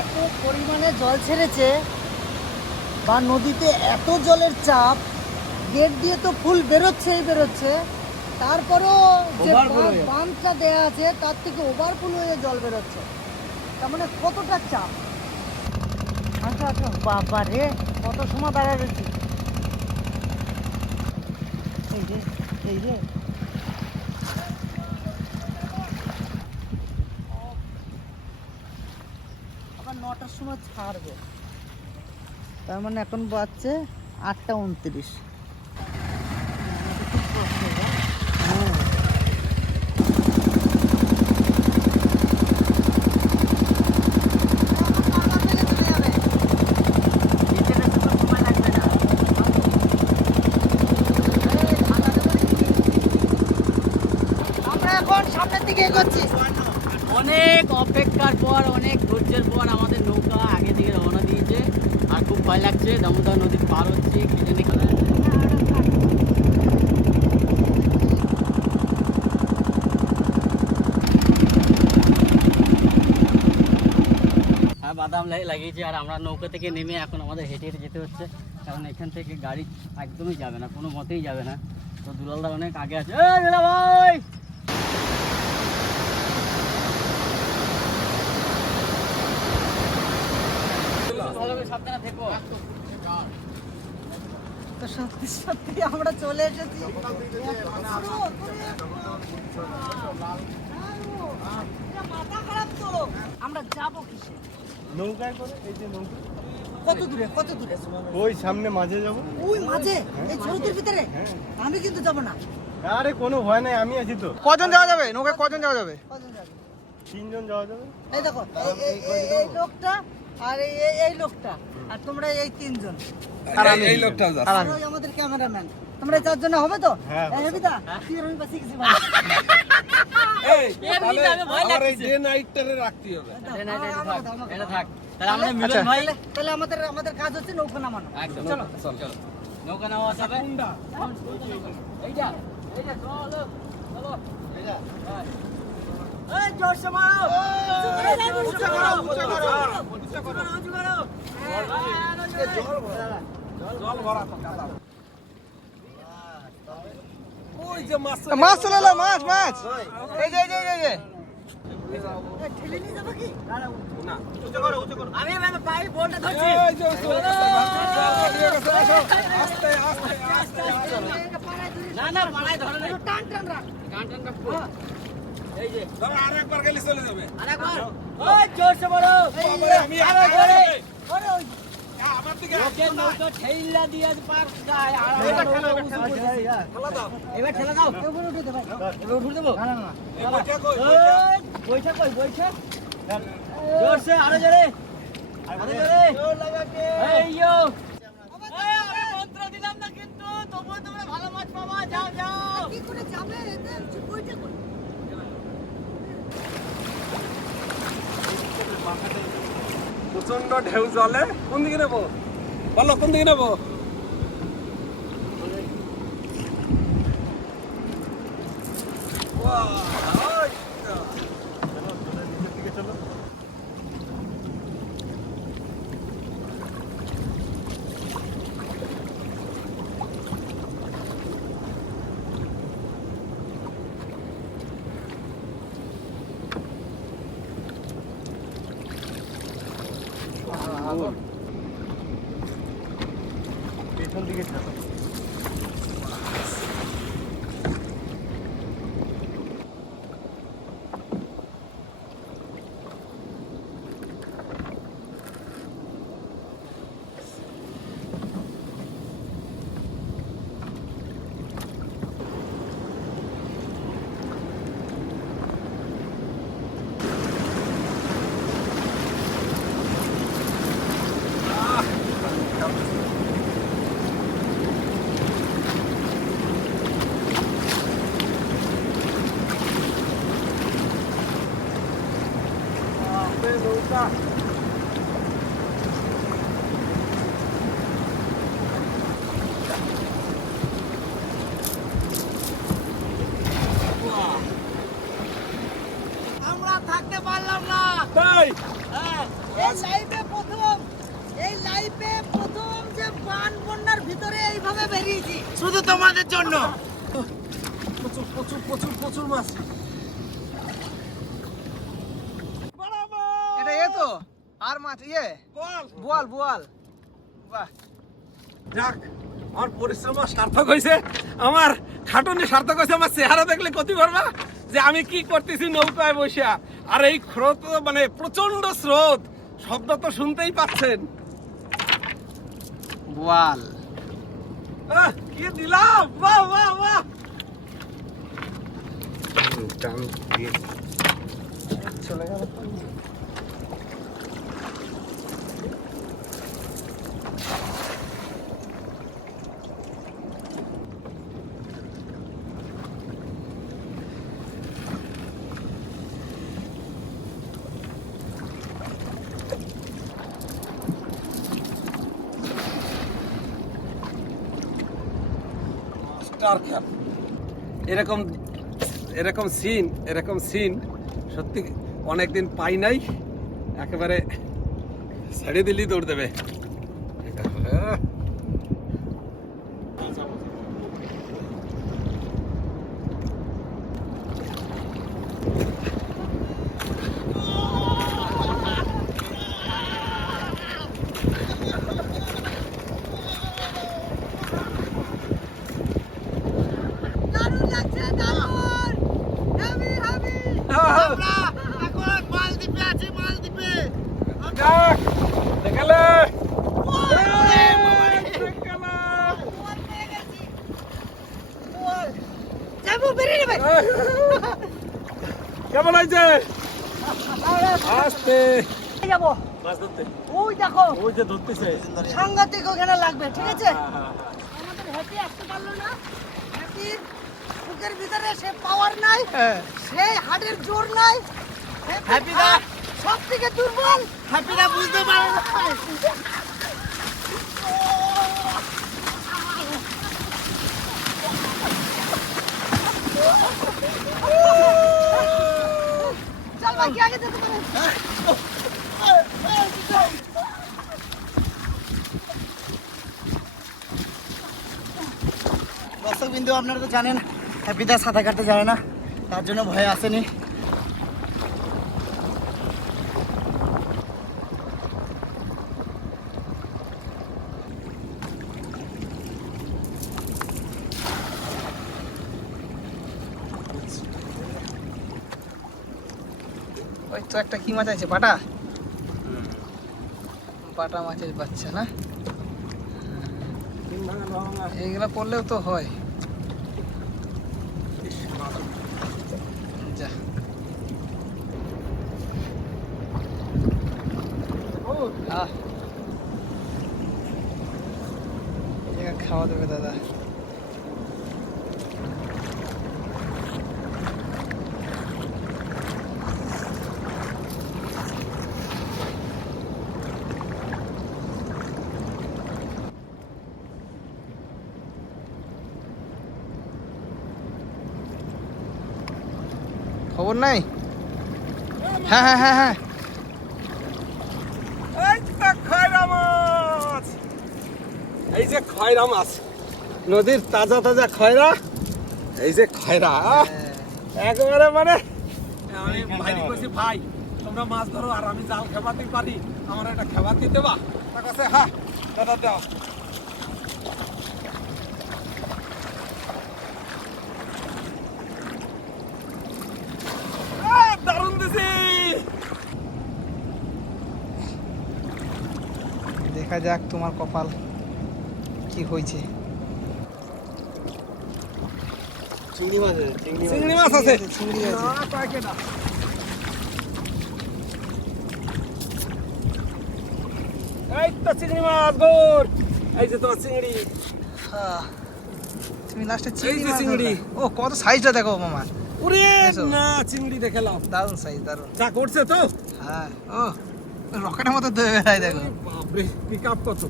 এত পরিমাণে জল ছেড়েছে বা নদীতে এত জলের চাপ গেট দিয়ে তো ফুল বেরোচ্ছেই বেরোচ্ছে। তারপরেও যে। বাঁধটা দেয়া আছে তার থেকে ওভারফুল হয়ে জল বেরোচ্ছে। তার মানে কতটা চাপ? আচ্ছা আচ্ছা বাবা রে কত সময় দাঁড়া রয়েছি এই রে এই রে সময় ছাড়বে। তার মানে এখন বাজছে আটটা উনত্রিশ। আমরা সামনের দিকে অনেক অপেক্ষার পর অনেক ধৈর্যের পর আমাদের নৌকা আগে থেকে রওনা দিয়েছে আর খুব ভয় লাগছে, দামোদর নদী পার হচ্ছে কি জানি হ্যাঁ বাদাম লাগিয়েছে, আর আমরা নৌকা থেকে নেমে এখন আমাদের হেঁটে হেঁটে যেতে হচ্ছে। কারণ এখান থেকে গাড়ি একদমই যাবে না, কোনো মতেই যাবে না। তো দুলালদা অনেক আগে আছে। ভাই ভালো করে সাবধানে থেকো তো সত্যি সত্যি আমরা চলে এসেছি। মাথা খারাপ তো আমরা যাব কিসে? নৌকায় করে এই যে নৌকা। কত দূরে কত দূরে? ওই সামনে মাঝে যাব। ওই মাঝে? এই ভিতরে? আমি কিন্তু যাব না। আরে কোনো ভয় নাই আমি আছি তো। কজন যাওয়া যাবে? নৌকায় কজন যাওয়া যাবে? কজন যাবে? তিনজন যাওয়া যাবে। এই দেখো এই লোকটা আর এই এই- এই লোকটা। আর তোমরা এই তিনজন। আর আমি। এই লোকটা আর আর আমি। আমাদের ক্যামেরাম্যান। তোমরা এই চারজন হবে তো? হ্যাঁ, এই হেবিদা তুই আমি পাশে গেছি ভাই এমনিতে আমি ভয় লাগছে নাইটটারে রাখতে হবে। এটা না, এটা থাক, এটা থাক। তাহলে আমাদের মিলন ভাই? তাহলে আমাদের আমাদের কাজ হচ্ছে নৌকা নামানো। একদম। চলো। চলো নৌকা নেওয়া যাবে এইটা এইটা চলো চলো। এইটা মাছ চলে এলো মাছ মাছ। এই যে এই যে না না ধরে টান টান রাখ। টান টান আরেকবার? ওই জোরসে আমি ওরে ওই। এবার ঠেলা দাও। উঠে দেবো? জোরসে আরও জোরে। আরও জোরে। এই ইয়ো। দিলাম না কিন্তু। তবুও তোমরা ভালো মাছ পাবা। যাও যাও। কি করে যাবে এতে বইটা করে প্রচণ্ড ঢেউ জলে। কোন দিকে নেব? বলো কোন দিকে নেব? পেছন দিকে ছাড়ো আমরা থাকতে পারলাম না তাই মাছ লাইভে প্রথম এই লাইভে প্রথম যে বান বন্যার ভিতরে এইভাবে বেরিয়েছি শুধু তোমাদের জন্য প্রচুর প্রচুর প্রচুর প্রচুর মাছ এটা এ তো? আর মাছ ইয়ে? বল। বোয়াল বোয়াল। বাহ। যাক আমার পরিশ্রম সার্থক হয়েছে আমার খাটুনি সার্থক হয়েছে আমার চেহারা দেখলে ক্ষতি পারবা যে আমি কি করতেছি নৌকায় বসে আর এই স্রোত মানে প্রচণ্ড স্রোত শব্দ তো শুনতেই পাচ্ছেন। বোয়াল। আহ, কি দিলাম? বাহ বাহ বাহ। চলে গেল স্টার এরকম এরকম সিন এরকম সিন সত্যি অনেকদিন পাই নাই। একেবারে ছেড়ে দিলেই দৌড় দেবে আহ, দারুণ লাগছে দারুণ হেভি হেভি আহ, এখন মালদ্বীপে আছি মালদ্বীপে যাক, দেখালে যাব বেরিয়ে নেবে কেমন হয়েছে আসতে। যাব। মাছ ধরতে। ওই দেখো। ওই যে ধরতেছে। সাংঘাতিক ওখানে লাগবে ঠিক আছে? আমাদের হ্যাপি আসতে পারল না। হ্যাপির বুকের ভিতরে সে পাওয়ার নাই হ্যাঁ। হাড়ের জোর নাই। হ্যাপিদা সব থেকে দুর্বল হ্যাপিদা বুঝতে পারে না চল ভাই কি আগে যেতে পারে দর্শক বিন্দু আপনারা তো জানেন হ্যাপিদা সাঁতার কাটতে জানে না। তার জন্য ভয় আসেনি। তো একটা কি মাছ আছে? বাটা? বাটা মাছের বাচ্চা না? এইগুলা করলেও তো হয়। যা। খাওয়া দেবে দাদা। খবর নাই? হ্যাঁ হ্যাঁ হ্যাঁ হ্যাঁ। এই যে খয়রা মাছ নদীর তাজা তাজা খয়রা। এই যে খয়রা। একেবারে মানে আমি ভাইকে কইছি ভাই তোমরা মাছ ধরো আর আমি জাল খেপাতে পারি। আমার একটা খেপাত দিতে বা তা কাছে হ্যাঁ দাদা দাও আহ, দারুণ দিছি দেখা যাক তোমার কপাল কি হয়েছে। চিংড়ি মাছ আছে চিংড়ি চিংড়ি মাছ আছে। চিংড়ি আছে না, কয়েকে না। এই তো চিংড়ি মাছ গোর এই যে তোমার চিংড়ি। হ্যাঁ। তুমি লাস্টে চিংড়ি চিংড়ি। ও কত সাইজটা দেখো মামা। না চিংড়ি দারুণ সাইজ দারুণ। যা করছে তো। হ্যাঁ ও রকেটের মতো দেখো। পিক আপ কত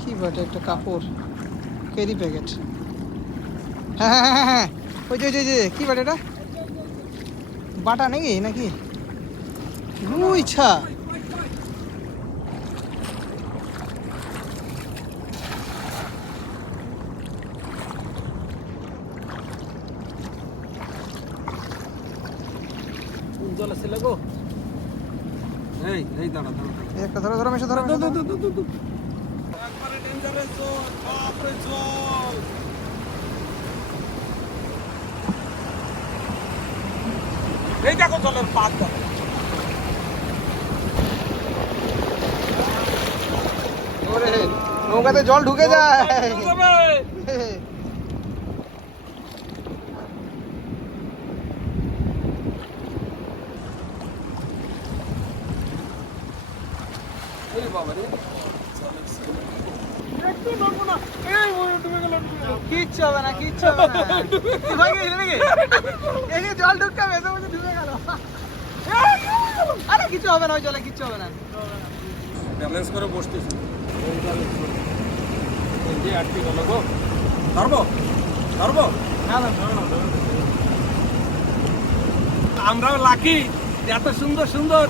কি বটে একটা কাপড়। ক্যারি প্যাকেট হ্যাঁ হ্যাঁ হ্যাঁ হ্যাঁ ওই যে যে, কি বাটা এটা? বাটা নাকি নাকি? রুই ছা জল আছে লাগো এই এই দাঁড়া দাঁড়া দাঁড়া। এই একটা ধরো ধরো মেশো ধরো মেশো, ধরো। একবারে ডেঞ্জারাস জল বাপরে জল এই দেখো জলের পাত। দেখো নৌকাতে জল ঢুকে যায় যাবে। এই বাবা রে একটু নড়বো না এই ওরে ডুবে গেল ডুবে গেল কিচ্ছু হবে না কিচ্ছু হবে না কি হয়ে গেছে নাকি এই যে জল ঢুকতে আমরাও লাকি এত সুন্দর সুন্দর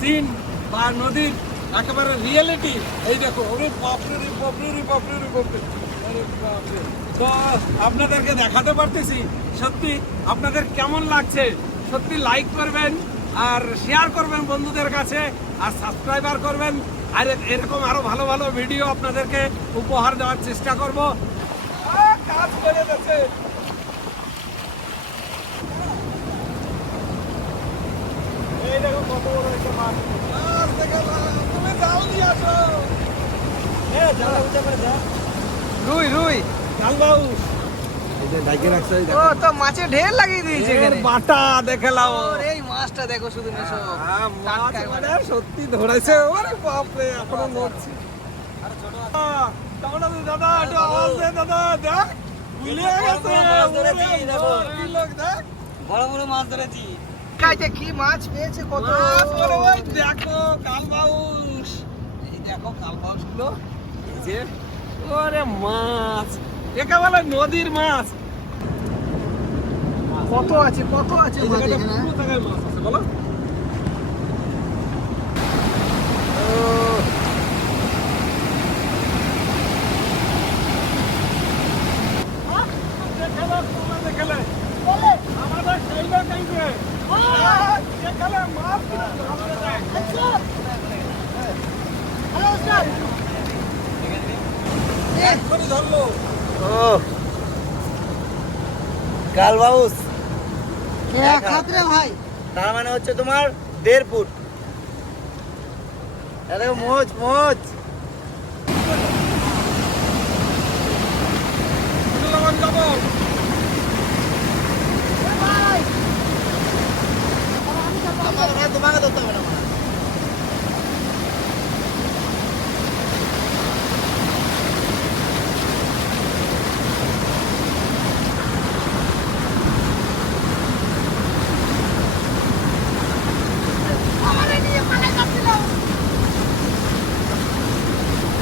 সিন বা নদীর একেবারে রিয়েলিটি এই দেখো, ওরে বাপরে রে, বাপরে। তো আপনাদেরকে দেখাতে পারতেছি, সত্যি আপনাদের কেমন লাগছে? সত্যি লাইক করবেন আর শেয়ার করবেন বন্ধুদের কাছে আর সাবস্ক্রাইবার করবেন। আর এরকম আরও ভালো ভালো ভিডিও আপনাদেরকে উপহার দেওয়ার চেষ্টা করব। কাজ করে যাচ্ছে। তুমি জাল নিয়ে আসো। করে দাও রুই রুই। এই ও তো মাছের ঢের লাগিয়ে দিয়েছে এখানে। বাটা দেখে লাও। এই মাছটা দেখো শুধু মেশো। মাছ মানে। সত্যি ধরেছে। ওরে বাপরে এখনও নড়ছে আহ, কেমন দাদা? একটু আওয়াজ দে দাদা দেখ। গেছে। মাছ। বাপ, দেখ। বড় বড় মাছ ধরেছি। কাইতে কি মাছ পেয়েছে কত? মাছ দেখো কালবাউস। এই দেখো কালবাউসগুলো এই যে ওরে মাছ। একে বলে নদীর মাছ। কত আছে কত আছে মাছ এখানে? মাছ আছে বলো দেখালে তোমরা দেখালে আমাদের খাইলে খাইবে দেখালে মাছ কিনা ধরতে দেয় এক্ষুনি ধরলো ও কালবাউস খাতরে ভাই? তার মানে হচ্ছে তোমার দেড় ফুট। মোজ লবণ যাব তোমাকে ধরতে হবে না মাছ।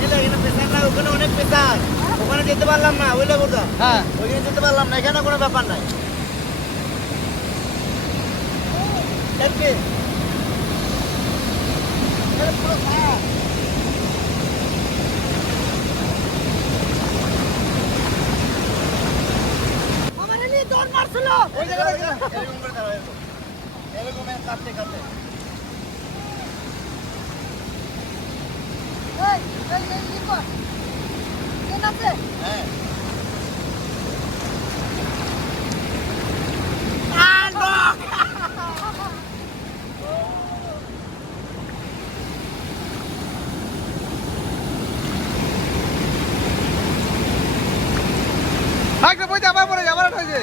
এই দেখো, এখানে প্রেসার না, ওখানে অনেক প্রেসার ওখানে যেতে পারলাম না ওইটা করতাম হ্যাঁ। ওইখানে যেতে পারলাম না এখানে কোনো ব্যাপার নাই। এরকম কাটতে কাটতে। এই এই এই ই কর কেন আছে হ্যাঁ আবার পরে যাবার হয়েছে।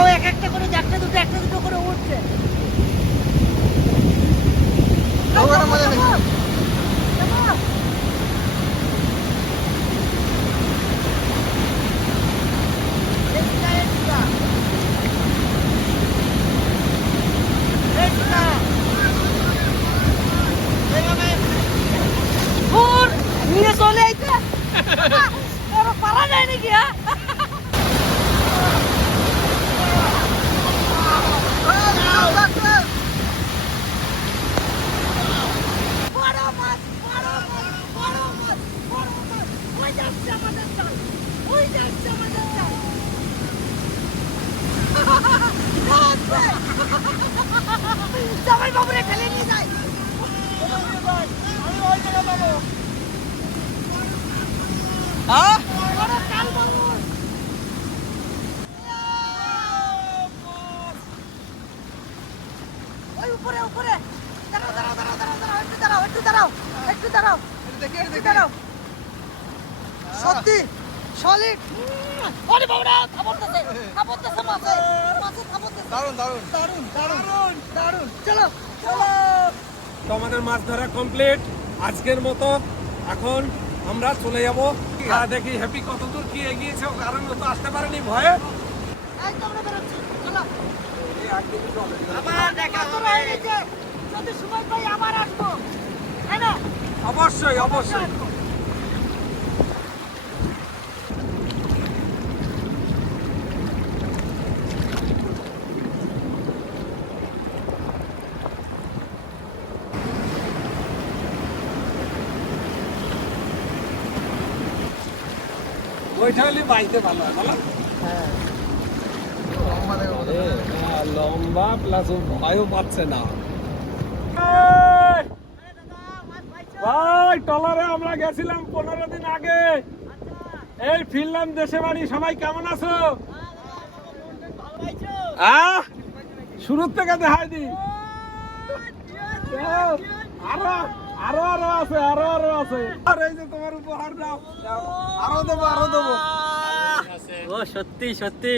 ও এক একটা করে একটা দুটো একটা দুটো করে উঠছে। ওখানে মজা নেই যাচ্ছে আমাদের চাল। ওই যাচ্ছে আমাদের চাল। জামাই বাবুরে ঠেলে নিয়ে আমি ওই জায়গা পাবো সত্যি সলিড। ওরে বাবুরা খাবতেছে খাবতেছে মাছে মাছে খাবতেছে দারুণ দারুণ দারুণ দারুণ দারুণ চলো চলো। তো আমাদের মাছ ধরা কমপ্লিট আজকের মতো এখন আমরা চলে যাব। দেখি হ্যাপি কত দূর কি এগিয়েছে কারণ ও তো আসতে পারেনি ভয়ে। তো আমরা বেরোচ্ছি চলো। আবার দেখা যদি সময় পাই আবার আসব। তাই না? অবশ্যই অবশ্যই। ওইটা হলে বাইতে ভালো হয় বলো। হ্যাঁ, লম্বা প্লাস ভয়ও পাচ্ছে না। ভাই টলারে আমরা গেছিলাম পনেরো দিন আগে। এই ফিরলাম দেশে বাড়ি সবাই কেমন আছো? আহ শুরুর থেকে দেখাইনি আরও আরও আরও আছে আরও আরও আছে। আর এই যে তোমার উপহার দাও। আরও দেবো আরও দেবো। ও সত্যি সত্যি।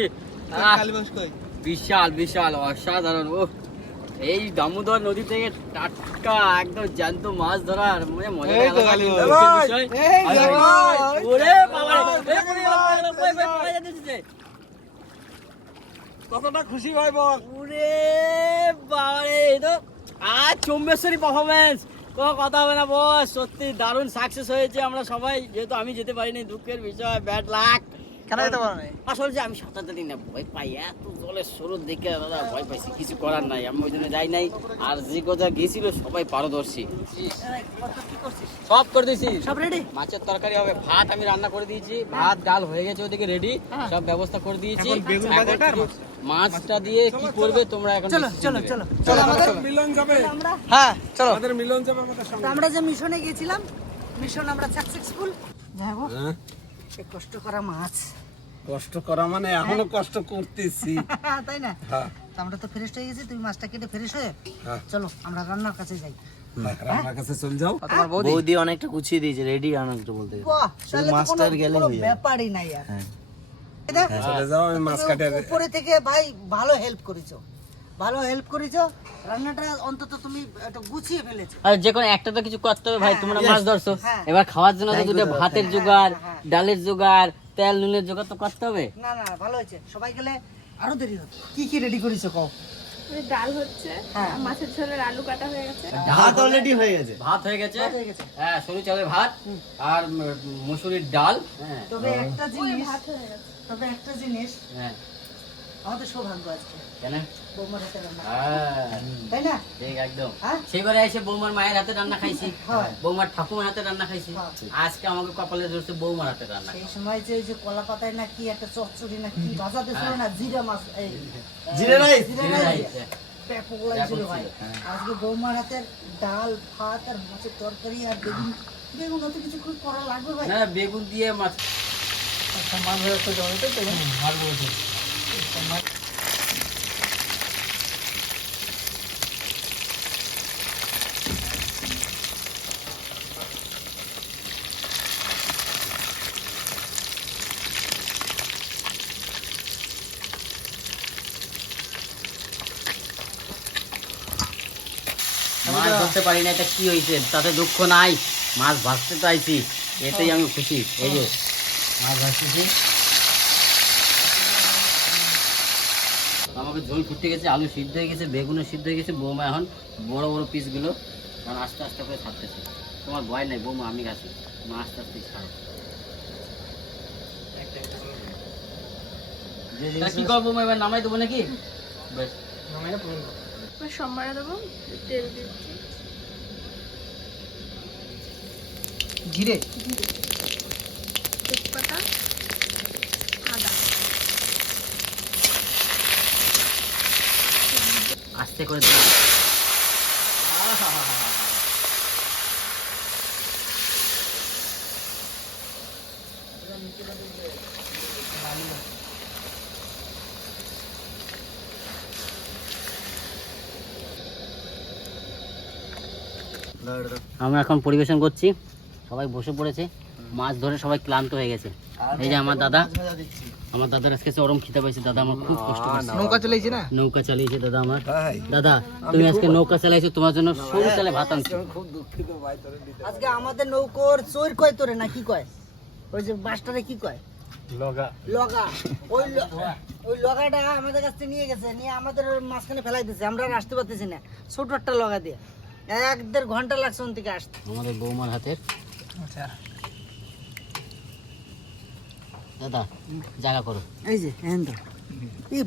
বিশাল বিশাল অসাধারণ। ও এই দামোদর নদী থেকে টাটকা একদম জ্যান্ত মাছ ধরার মানে মজা? কতটা খুশি ভাই বল। ওরে বাবা রে, এই তো। আর চম্বেশ্বরী পারফরমেন্স কোনো কথা হবে না বস সত্যি দারুণ সাকসেস হয়েছে আমরা সবাই। যেহেতু আমি যেতে পারিনি দুঃখের বিষয় ব্যাড লাক কেন যেতে পারো আসলে যে আমি সাঁতার জানি না ভয় পাই। এত জলের স্রোত দেখে দাদা ভয় পাইছি কিছু করার নাই। আমি ওই জন্য যাই নাই। আর যে কথা গেছিল সবাই পারদর্শী। কত কি করছিস সব করে দিয়েছি সব রেডি মাছের তরকারি হবে ভাত আমি রান্না করে দিয়েছি। ভাত ডাল হয়ে গেছে ওদিকে রেডি হ্যাঁ। সব ব্যবস্থা করে দিয়েছি। মাছটা দিয়ে কি করবে তোমরা এখন চলো চলো চলো। চলো আমাদের মিলন যাবে। আমরা হ্যাঁ চলো। আমাদের মিলন যাবে আমাদের সঙ্গে। আমরা যে মিশনে গিয়েছিলাম মিশন আমরা সাকসেসফুল হ্যাঁ, এই কষ্ট করা মাছ। কষ্ট করা মানে এখনও কষ্ট করতেছি। তাই না? হ্যাঁ। আমরা তো ফ্রেশ হয়ে গেছি তুমি মাছটা কেটে ফ্রেশ হয়ে হ্যাঁ। চলো আমরা রান্নার কাছে যাই। রান্নার কাছে চলে যাও। তোমার বৌদি? অনেকটা গুছিয়ে দিয়েছে রেডি অনেকটা বলতে। বাহ কোনো গেলে হয়ে। ব্যাপারই নাই আর। হ্যাঁ। চলে যাও আমি মাছ কাটে উপরে থেকে ভাই ভালো হেল্প করেছ। ভালো হেল্প করেছ। রান্নাটা অন্তত তুমি একটু গুছিয়ে ফেলেছো। আর যে কোনো একটা তো কিছু করতে হবে ভাই তোমরা মাছ ধরছো। হ্যাঁ। এবার খাওয়ার জন্য তো দুটো ভাতের জোগাড় হ্যাঁ, ডালের জোগাড় তেল নুনের জোগাড় তো করতে হবে? না না ভালো হয়েছে। সবাই গেলে আরও দেরি হতো কি কি রেডি করেছ কও? ডাল হচ্ছে হ্যাঁ। মাছের ঝোলের আলু কাটা হয়ে গেছে। ভাত অলরেডি হয়ে গেছে। ভাত হয়ে গেছে। হয়ে গেছে। হ্যাঁ সরু চালের ভাত আর মুসুরির ডাল। হ্যাঁ। তবে একটা জিনিস হয়ে গেছে। তবে একটা জিনিস হ্যাঁ। আমাদের সৌভাগ্য আজকে। কেন? বৌমার হাতে রান্না। তাই না? ঠিক একদম। সেই ঘরে এসে বৌমার মায়ের হাতে রান্না খাইছি। বৌমার ঠাকুমার হাতে রান্না খাইছি। আজকে আমাকে কপালে ধরছে বৌমার হাতে রান্না সেই সময় যে কলা পাতায় না কি একটা চচ্চড়ি না কি ভাজাতে ছিল না জিরা মাছ এই রাইস? জিরা রাইস। রাইস। ব্যাপক লাগছিল ভাই। আজকে বৌমার হাতের ডাল ভাত আর মাছের তরকারি আর বেগুন। বেগুন অত কিছু খুব করা লাগবে ভাই। না বেগুন দিয়ে মাছ মাছ তো ভালো বলছে মাছ ধরতে পারি না এটা কি হয়েছে তাতে দুঃখ নাই। মাছ ভাজতে তো আইছি এতেই আমি খুশি এই যে। মাছ ভাজতেছি। আমাকে ঝোল ফুটে গেছে আলু সিদ্ধ হয়ে গেছে বেগুনও সিদ্ধ হয়ে গেছে বৌমা এখন বড় বড় পিসগুলো কারণ আস্তে আস্তে করে ছাড়তেছে। তোমার ভয় নাই বৌমা আমি গেছি মা আস্তে আস্তে ছাড়ো। কি করব এবার নামাই দেবো নাকি? বেশ। সোমবারে দেবো তেল দিচ্ছি। তেজপাতা আদা। আস্তে করে দিলাম আমরা এখন পরিবেশন করছি। সবাই বসে পড়েছে। মাছ ধরে সবাই ক্লান্ত হয়ে গেছে। এই যে আমার দাদা আমার দাদার আজকে চরম খিদে পাইছে দাদা আমার খুব কষ্ট করছে নৌকা চলেছি না? নৌকা চালিয়েছে দাদা আমার। দাদা তুমি আজকে নৌকা চালাইছো তোমার জন্য সরু চালে ভাত আনছি। খুব দুঃখিত ভাই তোরে আজকে আমাদের নৌকোর চোর কয় তোরে না কি কয়? ওই যে বাসটারে কি কয়? লগা। ওই ওই লগাটা আমাদের কাছ থেকে নিয়ে গেছে নিয়ে আমাদের মাঝখানে ফেলাই দিয়েছে আমরা আর আসতে পারতেছি না। ছোট একটা লগা দিয়ে। এক দেড় ঘণ্টা লাগছে ওন থেকে আসতে। আমাদের বৌমার হাতের আচ্ছা। দাদা জায়গা করো। এই যে হ্যাঁ এই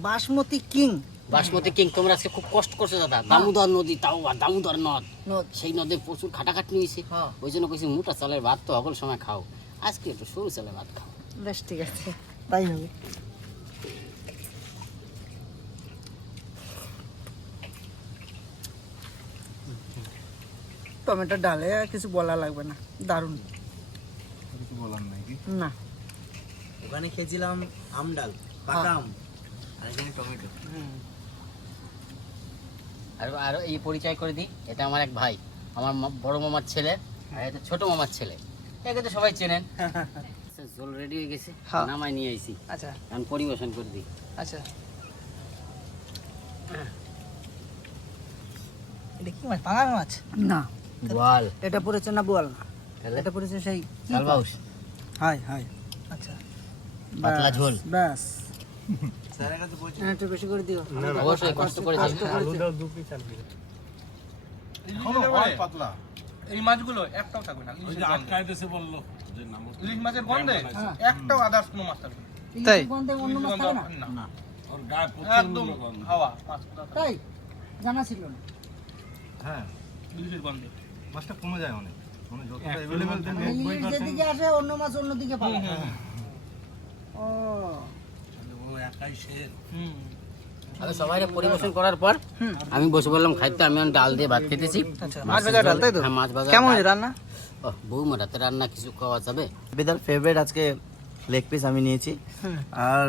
বাসমতি কিং। বাসমতি কিং তোমরা আজকে খুব কষ্ট করছ দাদা। দামোদর নদী তাও দামোদর নদ। নদ। সেই নদে প্রচুর খাটাখাটনি হয়েছে। হ্যাঁ। ওই জন্য কইছি মোটা চালের ভাত তো সকল সময় খাও। আজকে একটু সরু চালের ভাত খাও। বেশ ঠিক আছে। তাই হবে। টমেটো ডালে আর কিছু বলা লাগবে না। দারুণ। না। ওখানে খেয়েছিলাম আম ডাল পাকা আম আর এখানে টমেটো। আর আর এই পরিচয় করে দিই এটা আমার এক ভাই আমার বড় মামার ছেলে আর এটা ছোট মামার ছেলে। একে তো সবাই চেনেন। আচ্ছা, জল রেডি হয়ে গেছে হ্যাঁ। নামাই নিয়ে আইছি। আচ্ছা। এখন পরিবেশন করে দিই। আচ্ছা। এটা কি মাছ পাঙাশ মাছ? না। বল এটা পড়েছে না বোয়াল? না এটা পড়েছে সেই কি শালবাউস হাই হাই আচ্ছা। পাতলা ঝোল। ব্যাস। হ্যাঁ, একটু বেশি করে দিও। অবশ্যই কষ্ট করেছি এই মাছগুলো একটাও থাকবে না ইলিশ মাছের গন্ধে একটাও আদার্স কোনো মাছ থাকবে তাই? গন্ধে অন্য মাছ থাকে না? না। একদম হাওয়া মাছ কোথা থাকে? তাই? জানা ছিল না। ইলিশের গন্ধে। ইলিশ যেদিকে আসে অন্য মাছ অন্যদিকে পাবে। ও। হুম। আমি সবাই পরিবেশন করার পর আমি বসে বললাম খাইতে আমি ডাল দিয়ে ভাত খেতেছি। আচ্ছা, মাছ ভাজা ডাল, তাই তো? হ্যাঁ, মাছ ভাজা কেমন হয়েছে রান্না? বৌমা রাতে রান্না কিছু খাওয়া যাবে? বেদার ফেভারিট আজকে লেগ পিস আমি নিয়েছি। আর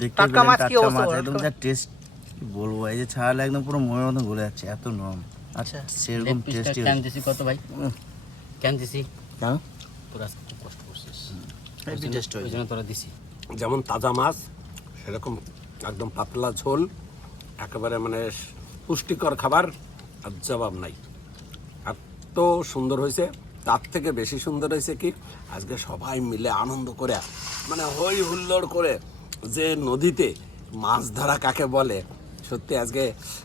দেখতে টাটকা মাছ কি অবস্থা একদম যা টেস্ট বলব এই যে ছাড়ালে একদম পুরো মনের মতন গলে যাচ্ছে এত নরম। আচ্ছা সেরকম টেস্টি কেন দিছি কত ভাই? কেন দিছি? কেন? তোরা খুব কষ্ট করছিস। হেভি টেস্ট ওই জন্য তোরা দিছি। যেমন তাজা মাছ সেরকম একদম পাতলা ঝোল একেবারে মানে পুষ্টিকর খাবার আর জবাব নাই। এত সুন্দর হয়েছে তার থেকে বেশি সুন্দর হয়েছে কি আজকে সবাই মিলে আনন্দ করে মানে হই হুল্লোড় করে যে নদীতে মাছ ধরা কাকে বলে সত্যি আজকে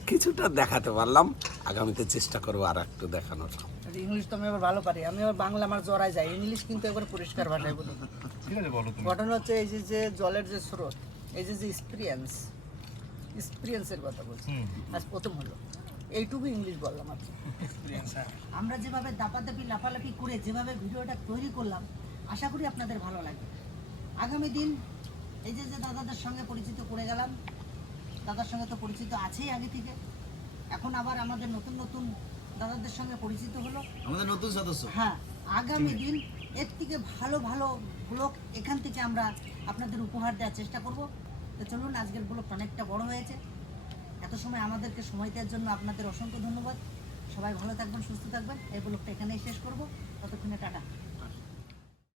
কিছুটা দেখাতে পারলাম। আগামীতে চেষ্টা করব আর একটু দেখানোর। ইংলিশ তো আমি আবার ভালো পারি। আমি আবার বাংলা আমার জড়ায় যাই ইংলিশ কিন্তু একবার পরিষ্কার ভাষায় বলি। ঘটনা হচ্ছে এই যে যে জলের যে স্রোত এই যে যে এক্সপিরিয়েন্স এক্সপিরিয়েন্সের কথা বলছি। আজ প্রথম হলো। এইটুকু ইংলিশ বললাম আপনি আমরা যেভাবে দাপাদাপি লাফালাফি করে যেভাবে ভিডিওটা তৈরি করলাম আশা করি আপনাদের ভালো লাগবে। আগামী দিন এই যে যে দাদাদের সঙ্গে পরিচিত করে গেলাম দাদার সঙ্গে তো পরিচিত আছেই আগে থেকে। এখন আবার আমাদের নতুন নতুন দাদাদের সঙ্গে পরিচিত হলো। আমাদের নতুন সদস্য। হ্যাঁ আগামী দিন এর থেকে ভালো ভালো ব্লগ এখান থেকে আমরা আপনাদের উপহার দেওয়ার চেষ্টা করব। তো চলুন আজকের ব্লগটা অনেকটা বড় হয়েছে। এত সময় আমাদেরকে সময় দেওয়ার জন্য আপনাদের অসংখ্য ধন্যবাদ। সবাই ভালো থাকবেন সুস্থ থাকবেন। এই ব্লগটা এখানেই শেষ করব। ততক্ষণে টাটা।